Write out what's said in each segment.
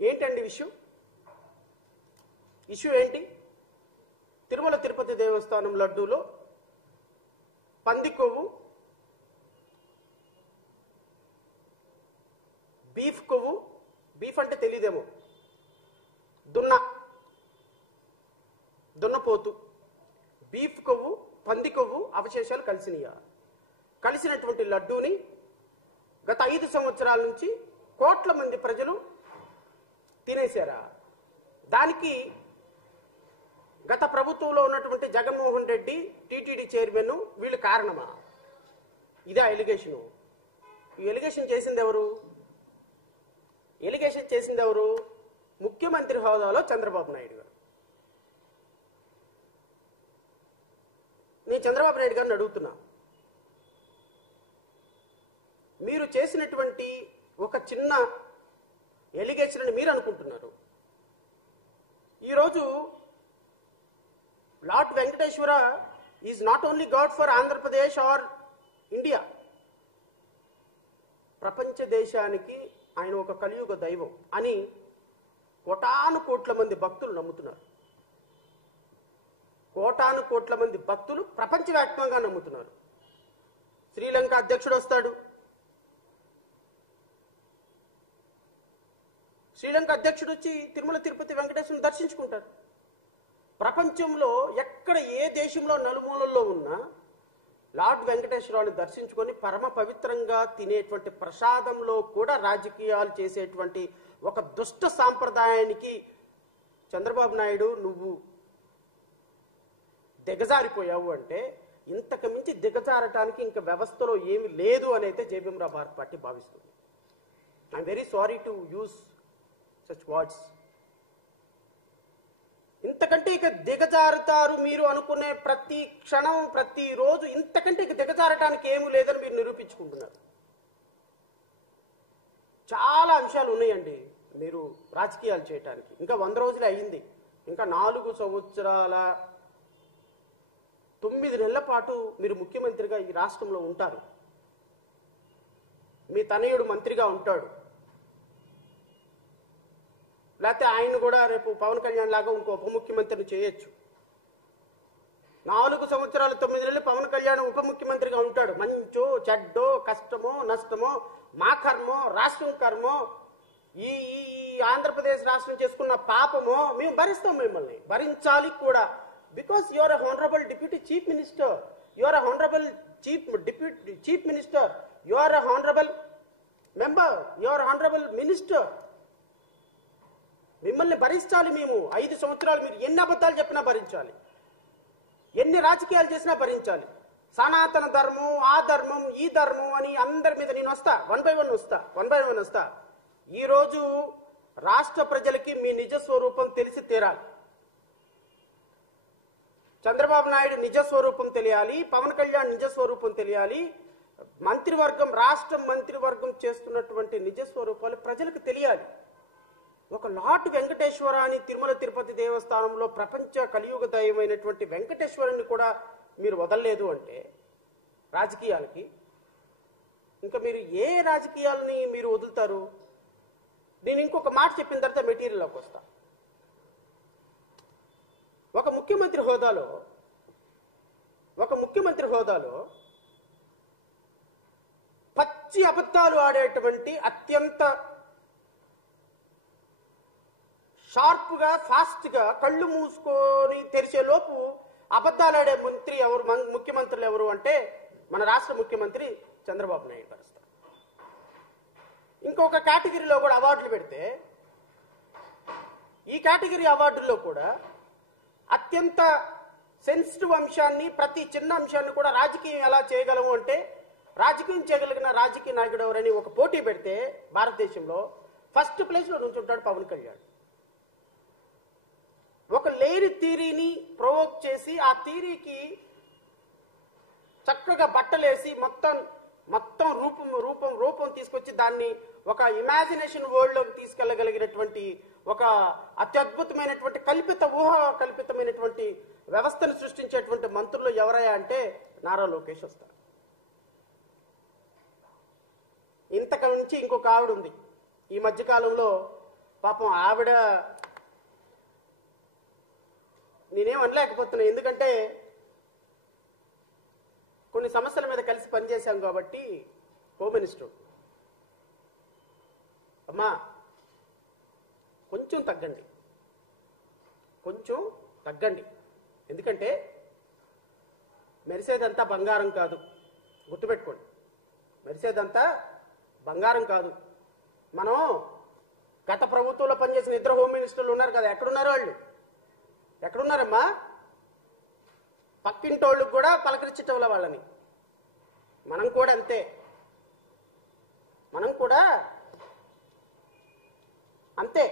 ఏంటండి ఇష్యూ ఏంటి? తిరుమల తిరుపతి దేవస్థానం లడ్డూలో పంది కొవ్వు, బీఫ్ కొవ్వు, బీఫ్ అంటే తెలియదేమో, దున్నపోతు, బీఫ్ కొవ్వు, పంది కొవ్వు అవశేషాలు కలిసినటువంటి లడ్డూని గత 5 సంవత్సరాల నుంచి కోట్ల మంది ప్రజలు తినేశారా? దానికి గత ప్రభుత్వంలో ఉన్నటువంటి జగన్మోహన్ రెడ్డి, టీటీడీ చైర్మన్ వీళ్ళు కారణమా? ఇదే ఎలిగేషను. ఈ ఎలిగేషన్ చేసింది ఎవరు? ముఖ్యమంత్రి హోదాలో చంద్రబాబు నాయుడు గారు. నేను చంద్రబాబు నాయుడు గారిని అడుగుతున్నా, మీరు చేసినటువంటి ఒక చిన్న ఎలిగేషన్ అని మీరు అనుకుంటున్నారు. ఈరోజు lord Venkateswara is not only god for Andhra Pradesh or India. ప్రపంచ దేశానికి ఆయన ఒక కలియుగ దైవం అని కోటాను కోట్ల మంది భక్తులు నమ్ముతున్నారు. కోటాను కోట్ల మంది భక్తులు ప్రపంచవ్యాప్తంగా నమ్ముతున్నారు. శ్రీలంక అధ్యక్షుడు వస్తాడు, శ్రీలంక అధ్యక్షుడు వచ్చి తిరుమల తిరుపతి వెంకటేశ్వరుని దర్శించుకుంటారు. ప్రపంచంలో ఎక్కడ ఏ దేశంలో నలుమూలల్లో ఉన్నా లార్డ్ వెంకటేశ్వరరావుని దర్శించుకొని పరమ పవిత్రంగా తినేటువంటి ప్రసాదంలో కూడా రాజకీయాలు చేసేటువంటి ఒక దుష్ట సాంప్రదాయానికి చంద్రబాబు నాయుడు నువ్వు దిగజారిపోయావు అంటే, ఇంతకు మించి దిగజారటానికి ఇంకా వ్యవస్థలో ఏమి లేదు అని అయితే జేబీఎం భారత్ పార్టీ భావిస్తుంది. I'm very sorry to use such words. ఇంతకంటే ఇక దిగజారుతారు మీరు అనుకునే ప్రతి క్షణం, ప్రతిరోజు ఇంతకంటే ఇక దిగజారటానికి ఏమీ లేదని మీరు నిరూపించుకుంటున్నారు. చాలా అంశాలు ఉన్నాయండి మీరు రాజకీయాలు చేయటానికి. ఇంకా 100 రోజులే అయ్యింది. ఇంకా 4 సంవత్సరాల 9 నెలల పాటు మీరు ముఖ్యమంత్రిగా ఈ రాష్ట్రంలో ఉంటారు. మీ తనయుడు మంత్రిగా ఉంటాడు, లేకపోతే ఆయన కూడా రేపు పవన్ కళ్యాణ్ లాగా ఇంకో ఉప ముఖ్యమంత్రిని చేయొచ్చు. 4 సంవత్సరాలు 9 నెలలు పవన్ కళ్యాణ్ ఉప ముఖ్యమంత్రిగా ఉంటాడు. మంచో చెడ్డో, కష్టమో నష్టమో, మా కర్మో రాష్ట్రం కర్మో, ఈ ఆంధ్రప్రదేశ్ రాష్ట్రం చేసుకున్న పాపమో మేము భరిస్తాం, మిమ్మల్ని భరించాలి కూడా. Because you are a honourable deputy chief minister, you are a honourable chief minister, you are a honourable member, you are honourable minister. మిమ్మల్ని భరించాలి మేము. 5 సంవత్సరాలు మీరు ఎన్ని అబద్ధాలు చెప్పినా భరించాలి, ఎన్ని రాజకీయాలు చేసినా భరించాలి. సనాతన ధర్మం, ఆ ధర్మం, ఈ ధర్మం అని అందరి మీద నేను వస్తా, వన్ బై వన్ వస్తా. ఈరోజు రాష్ట్ర ప్రజలకి మీ నిజ స్వరూపం తెలిసి తీరాలి. చంద్రబాబు నాయుడు నిజ స్వరూపం తెలియాలి, పవన్ కళ్యాణ్ నిజ స్వరూపం తెలియాలి, మంత్రివర్గం, రాష్ట్ర మంత్రివర్గం చేస్తున్నటువంటి నిజ స్వరూపాలు ప్రజలకు తెలియాలి. ఒక లార్డ్ వెంకటేశ్వరాన్ని తిరుమల తిరుపతి దేవస్థానంలో ప్రపంచ కలియుగ దైవమైనటువంటి వెంకటేశ్వరుని కూడా మీరు వదలలేదు అంటే రాజకీయాలకి, ఇంకా మీరు ఏ రాజకీయాలని మీరు వదులుతారు? నేను ఇంకొక మాట చెప్పిన తర్వాత మెటీరియల్లోకి వస్తా. ఒక ముఖ్యమంత్రి హోదాలో పచ్చి అబద్ధాలు ఆడేటువంటి, అత్యంత షార్ప్గా, ఫాస్ట్గా కళ్ళు మూసుకొని తెరిచే లోపు అబద్ధాలు ఆడే ముఖ్యమంత్రులు ఎవరు అంటే మన రాష్ట్ర ముఖ్యమంత్రి చంద్రబాబు నాయుడు గారు. ఇంకొక కేటగిరీలో కూడా అవార్డులు పెడితే, ఈ కేటగిరీ అవార్డుల్లో కూడా అత్యంత సెన్సిటివ్ అంశాన్ని, ప్రతి చిన్న అంశాన్ని కూడా రాజకీయం ఎలా చేయగలము అంటే, రాజకీయం చేయగలిగిన రాజకీయ నాయకుడు ఎవరని ఒక పోటీ పెడితే భారతదేశంలో ఫస్ట్ ప్లేస్లో నుంచుంటాడు పవన్ కళ్యాణ్. ఒక లేని థీరీని ప్రొవోక్ చేసి, ఆ థీరీకి చక్కగా బట్టలేసి మొత్తం రూపం తీసుకొచ్చి దాన్ని ఒక ఇమాజినేషన్ వరల్డ్లోకి తీసుకెళ్లగలిగినటువంటి ఒక అత్యద్భుతమైనటువంటి కల్పితమైనటువంటి వ్యవస్థను సృష్టించేటువంటి మంత్రులు ఎవరయ్యా అంటే నారా లోకేష్ వస్తారు. ఇంతకు మించి ఇంకొక ఆవిడ ఉంది. ఈ మధ్యకాలంలో పాపం ఆవిడ నేనేం అనలేకపోతున్నా, ఎందుకంటే కొన్ని సమస్యల మీద కలిసి పనిచేశాం కాబట్టి. హోమ్ మినిస్టర్ అమ్మా కొంచెం తగ్గండి, కొంచెం తగ్గండి. ఎందుకంటే మెరిసేదంతా బంగారం కాదు, గుర్తుపెట్టుకోండి. మెరిసేదంతా బంగారం కాదు. మనం గత ప్రభుత్వంలో పనిచేసిన 2 హోమ్ మినిస్టర్లు ఉన్నారు కదా, ఎక్కడున్నారు వాళ్ళు? ఎక్కడున్నారమ్మా? పక్కింటోళ్ళకి కూడా పలకరించటంల వాళ్ళని. మనం కూడా అంతే, మనం కూడా అంతే.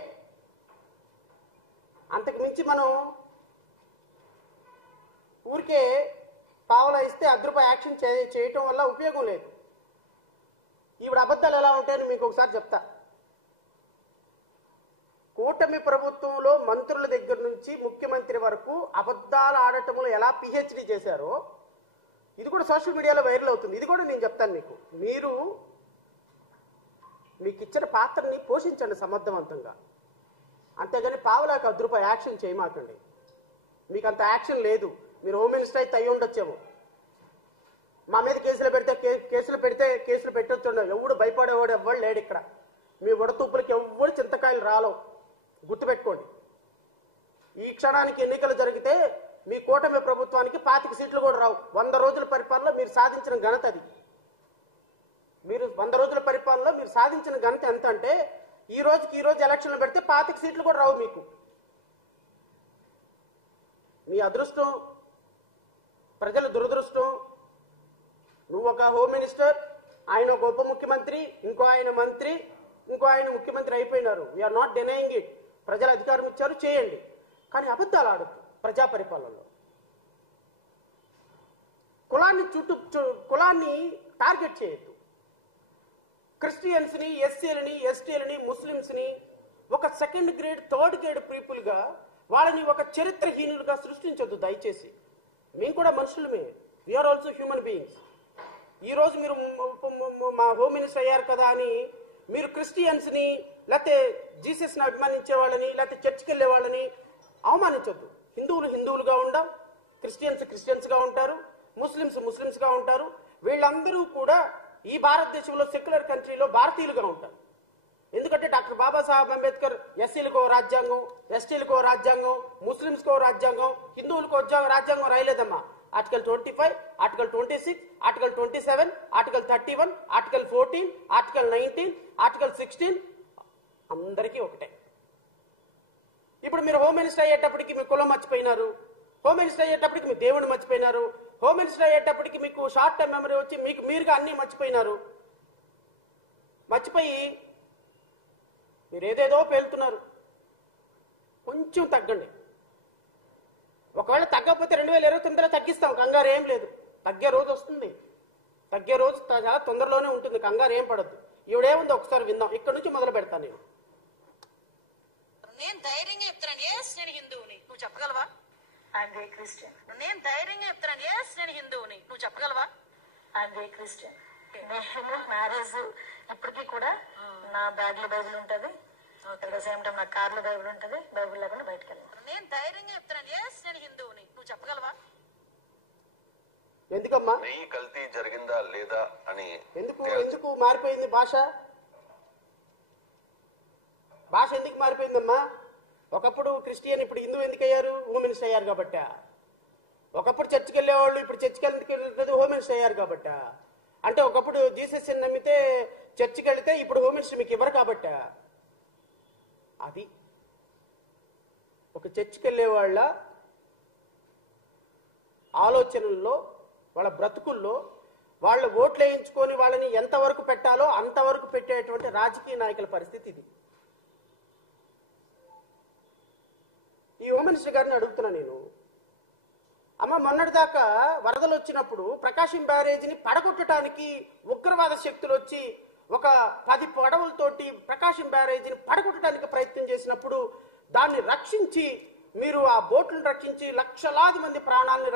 అంతకు మించి మనం ఊరికే పావలా ఇస్తే ₹1 యాక్షన్ చేయటం వల్ల ఉపయోగం లేదు. ఈవిడ అబద్ధాలు ఎలా ఉంటాయని మీకు ఒకసారి చెప్తా. కూటమి ప్రభుత్వంలో మంత్రుల దగ్గర నుంచి ముఖ్యమంత్రి వరకు అబద్ధాలు ఆడటంలో ఎలా పిహెచ్డి చేశారో ఇది కూడా సోషల్ మీడియాలో వైరల్ అవుతుంది. ఇది కూడా నేను చెప్తాను మీకు. మీరు మీకు ఇచ్చిన పాత్రని పోషించండి సమర్థవంతంగా, అంతేగాని పావలాకి ₹1 యాక్షన్ చేయమాకండి. మీకు అంత యాక్షన్ లేదు. మీరు హోమ్ మినిస్టర్ అయితే అయ్యి ఉండొచ్చేమో. మా మీద కేసులు పెట్టొచ్చు. ఎవడు భయపడేవాడు ఎవ్వడు లేడు ఇక్కడ. మీ ఉడతూపులకి ఎవ్వడు చింతకాయలు రాలవు, గుర్తుపెట్టుకోండి. ఈ క్షణానికి ఎన్నికలు జరిగితే మీ కూటమి ప్రభుత్వానికి 25 సీట్లు కూడా రావు. 100 రోజుల పరిపాలనలో మీరు సాధించిన ఘనత అది. మీరు 100 రోజుల పరిపాలనలో మీరు సాధించిన ఘనత ఎంత అంటే ఈ రోజు ఎలక్షన్లు పెడితే 25 సీట్లు కూడా రావు మీకు. మీ అదృష్టం, ప్రజల దురదృష్టం. నువ్వు ఒక హోమ్ మినిస్టర్, ఆయన ఒక ఉప ముఖ్యమంత్రి, ఇంకో ఆయన మంత్రి, ఇంకో ఆయన ముఖ్యమంత్రి అయిపోయినారు. We are not denying it. ప్రజల అధికారం ఇచ్చారు, చేయండి. కానీ అబద్ధాలు ఆడద్దు ప్రజా పరిపాలనలో. కులాన్ని టార్గెట్ చేయొద్దు. క్రిస్టియన్స్ని, ఎస్సీలని, ఎస్టీలని, ముస్లిమ్స్ని ఒక 2nd గ్రేడ్ 3rd గ్రేడ్ పీపుల్గా వాళ్ళని ఒక చరిత్రహీనులుగా సృష్టించొద్దు దయచేసి. మేము కూడా మనుషులమే, వీఆర్ ఆల్సో హ్యూమన్ బీయింగ్స్. ఈరోజు మీరు మా హోమ్ మినిస్టర్ అయ్యారు కదా అని మీరు క్రిస్టియన్స్ని, లేకపోతే జీసస్ని అభిమానించే వాళ్ళని, లేకపోతే చర్చికి వెళ్ళే వాళ్ళని అవమానించొద్దు. హిందువులుగా ఉండం, క్రిస్టియన్స్గా ఉంటారు, ముస్లిమ్స్గా ఉంటారు. వీళ్ళందరూ కూడా ఈ భారతదేశంలో సెక్యులర్ కంట్రీలో భారతీయులుగా ఉంటారు. ఎందుకంటే డాక్టర్ బాబాసాహెబ్ అంబేద్కర్ ఎస్సీలకు రాజ్యాంగం, ఎస్టీలకు రాజ్యాంగం, ముస్లిమ్స్కో రాజ్యాంగం, హిందువులకు రాజ్యాంగం రాయలేదమ్మా. Article 25, article 26, article 27, article 31, article 14, article 19, article 16 అందరికీ ఒకటే. ఇప్పుడు మీరు హోమ్ మినిస్టర్ అయ్యేటప్పటికి మీ కులం మర్చిపోయినారు, హోమ్ మినిస్టర్ అయ్యేటప్పటికి మీ దేవుడిని మర్చిపోయినారు, హోమ్ మినిస్టర్ అయ్యేటప్పటికి మీకు షార్ట్ టర్మ్ మెమరీ వచ్చి మీరుగా అన్నీ మర్చిపోయినారు. మర్చిపోయి మీరు ఏదేదో పేలుతున్నారు. కొంచెం తగ్గండి. ఒకవేళ తగ్గకపోతే 2029లో తగ్గిస్తాం, కంగారు ఏం లేదు. తగ్గే రోజు వస్తుంది, తగ్గే రోజు చాలా తొందరలోనే ఉంటుంది, కంగారు ఏం పడద్దు. ఈవిడేముంది ఒకసారి విందాం. ఇక్కడ నుంచి మొదలు పెడతాను నేను. నేను ధైర్యంగా చెప్తాను, ఎస్ నేను హిందువుని, నువ్వు చెప్పగలవా? I'm very Christian. నేను ధైర్యంగా చెప్తాను, ఎస్ నేను హిందువుని, నువ్వు చెప్పగలవా? I'm very Christian. నేను మ్యారేజ్ ఇప్పటికీ కూడా నా బ్యాగ్ లో బైబిల్ ఉంటది, సేమ్ టైం నా కార్ లో బైబిల్ ఉంటది. బైబిల్ లేకుండా బయటకు వెళ్ళాను. నేను ధైర్యంగా చెప్తాను, ఎస్ నేను హిందువుని, నువ్వు చెప్పగలవా? ఎందుకమ్మా నెయ్యి కల్తీ జరిగిందా లేదా అని ఎందుకు మారిపోయింది భాష ఎందుకు మారిపోయిందమ్మా? ఒకప్పుడు క్రిస్టియన్, ఇప్పుడు హిందూ ఎందుకు అయ్యారు? హోమ్ మినిస్టర్ అయ్యారు కాబట్ట. ఒకప్పుడు చర్చికి వెళ్ళేవాళ్ళు, ఇప్పుడు చర్చికి వెళ్ళలేదు, హోమ్ మినిస్టర్ అయ్యారు కాబట్ట. అంటే ఒకప్పుడు జీసస్ నమ్మితే చర్చికి వెళితే ఇప్పుడు హోమ్ మినిస్టర్ మీకు ఇవ్వరు కాబట్ట. అది ఒక చర్చికి వెళ్ళే వాళ్ళ ఆలోచనల్లో, వాళ్ళ బ్రతుకుల్లో వాళ్ళు ఓట్లు వేయించుకొని వాళ్ళని ఎంతవరకు పెట్టాలో అంతవరకు పెట్టేటువంటి రాజకీయ నాయకుల పరిస్థితి ఇది. ఈ హోమ్ మినిస్టర్ గారిని అడుగుతున్నా నేను, అమ్మ మొన్నటిదాకా వరదలు వచ్చినప్పుడు ప్రకాశం బ్యారేజీని పడగొట్టడానికి ఉగ్రవాద శక్తులు వచ్చి ఒక 10 పడవలతోటి ప్రకాశం బ్యారేజీని పడగొట్టడానికి ప్రయత్నం చేసినప్పుడు దాన్ని రక్షించి, మీరు ఆ బోట్లను రక్షించి లక్షలాది మంది ప్రాణాలను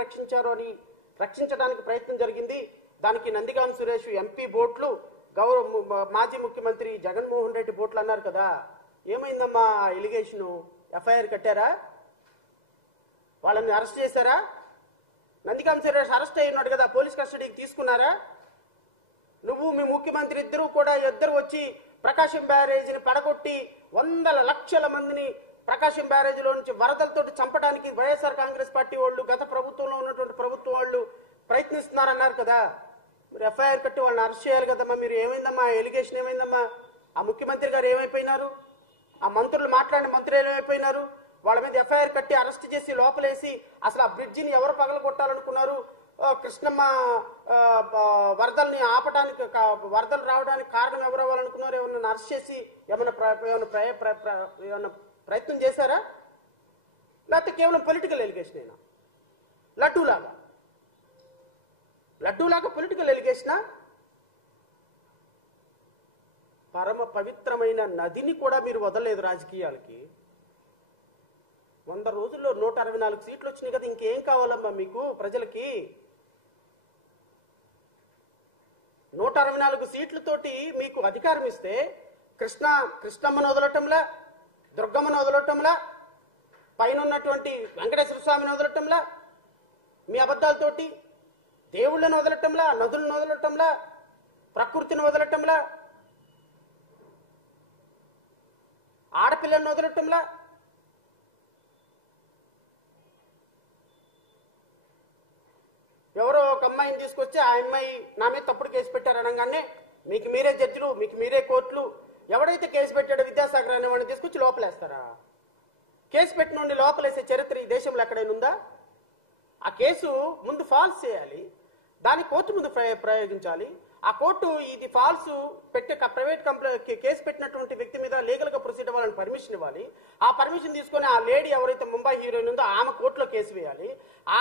రక్షించడానికి ప్రయత్నం జరిగింది. దానికి నందిగాం సురేష్ ఎంపీ బోట్లు, మాజీ ముఖ్యమంత్రి జగన్మోహన్ రెడ్డి బోట్లు అన్నారు కదా. ఏమైందమ్మా ఎలిగేషను? ఎఫ్ఐఆర్ కట్టారా? వాళ్ళని అరెస్ట్ చేశారా? నందిగాం సురేష్ అరెస్ట్ అయి ఉన్నాడు కదా, పోలీస్ కస్టడీకి తీసుకున్నారా? నువ్వు మీ ముఖ్యమంత్రి ఇద్దరు వచ్చి ప్రకాశం బ్యారేజీని పడగొట్టి వందల లక్షల మందిని ప్రకాశం బ్యారేజీలో నుంచి వరదలతో చంపడానికి వైఎస్ఆర్ కాంగ్రెస్ పార్టీ వాళ్ళు, గత ప్రభుత్వంలో ఉన్నటువంటి ప్రభుత్వం వాళ్ళు ప్రయత్నిస్తున్నారన్నారు కదా. మీరు ఎఫ్ఐఆర్ కట్టి వాళ్ళని అరెస్ట్ చేయాలి కదమ్మా. మీరు ఏమైందమ్మా ఎలిగేషన్? ఏమైందమ్మా? ఆ ముఖ్యమంత్రి గారు ఏమైపోయినారు? ఆ మంత్రులు మాట్లాడిన మంత్రులు ఏమైపోయినారు? వాళ్ళ మీద ఎఫ్ఐఆర్ కట్టి అరెస్ట్ చేసి లోపలేసి అసలు ఆ బ్రిడ్జిని ఎవరు పగలగొట్టాలనుకున్నారు? కృష్ణమ్మ వరదల్ని ఆపడానికి, వరదలు రావడానికి కారణం ఎవరు అవ్వాలనుకున్నారు? ఏమన్నా అరెస్ట్ చేసి ఏమన్నా ప్రయత్నం చేశారా? లేకపోతే కేవలం పొలిటికల్ ఎలిగేషన్ అయినా? లడ్డూలాగా పొలిటికల్ ఎలిగేషనా? పరమ పవిత్రమైన నదిని కూడా మీరు వదలలేదు రాజకీయాలకి. 100 రోజుల్లో 164 సీట్లు వచ్చినాయి కదా, ఇంకేం కావాలమ్మా మీకు ప్రజలకి? 164 సీట్లతోటి మీకు అధికారం ఇస్తే కృష్ణమ్మను వదలటంలా, దుర్గమ్మను వదలటంలా, పైన ఉన్నటువంటి వెంకటేశ్వర స్వామిని వదలటంలా, మీ అబద్ధాలతోటి దేవుళ్ళను వదలటంలా, నదులను వదలటంలా, ప్రకృతిని వదలటంలా, ఆడపిల్లలను వదలటంలా. ఎవరో ఒక అమ్మాయిని తీసుకొచ్చి ఆ అమ్మాయి నా మీద తప్పుడు కేసు పెట్టారనగానే మీకు మీరే జడ్జిలు, మీకు మీరే కోర్టులు. ఎవడైతే కేసు పెట్టాడో విద్యాసాగర్ అనే వాడిని తీసుకొచ్చి లోపలేస్తారా? కేసు పెట్టిన లోపలేసే చరిత్ర ఈ దేశంలో ఎక్కడైనా ఉందా? ఆ కేసు ముందు ఫాల్స్ చేయాలి, దాన్ని కోర్టు ముందు ప్రయోగించాలి. ఆ కోర్టు ఇది ఫాల్స్ పెట్టే ప్రైవేట్ కేసు పెట్టినటువంటి వ్యక్తి మీద లీగల్ గా ప్రొసీడ్ అవ్వాలని పర్మిషన్ ఇవ్వాలి. ఆ పర్మిషన్ తీసుకొని ఆ లేడీ ఎవరైతే ముంబై హీరోయిన్ ఉందో ఆమె కోర్టులో కేసు వేయాలి. ఆ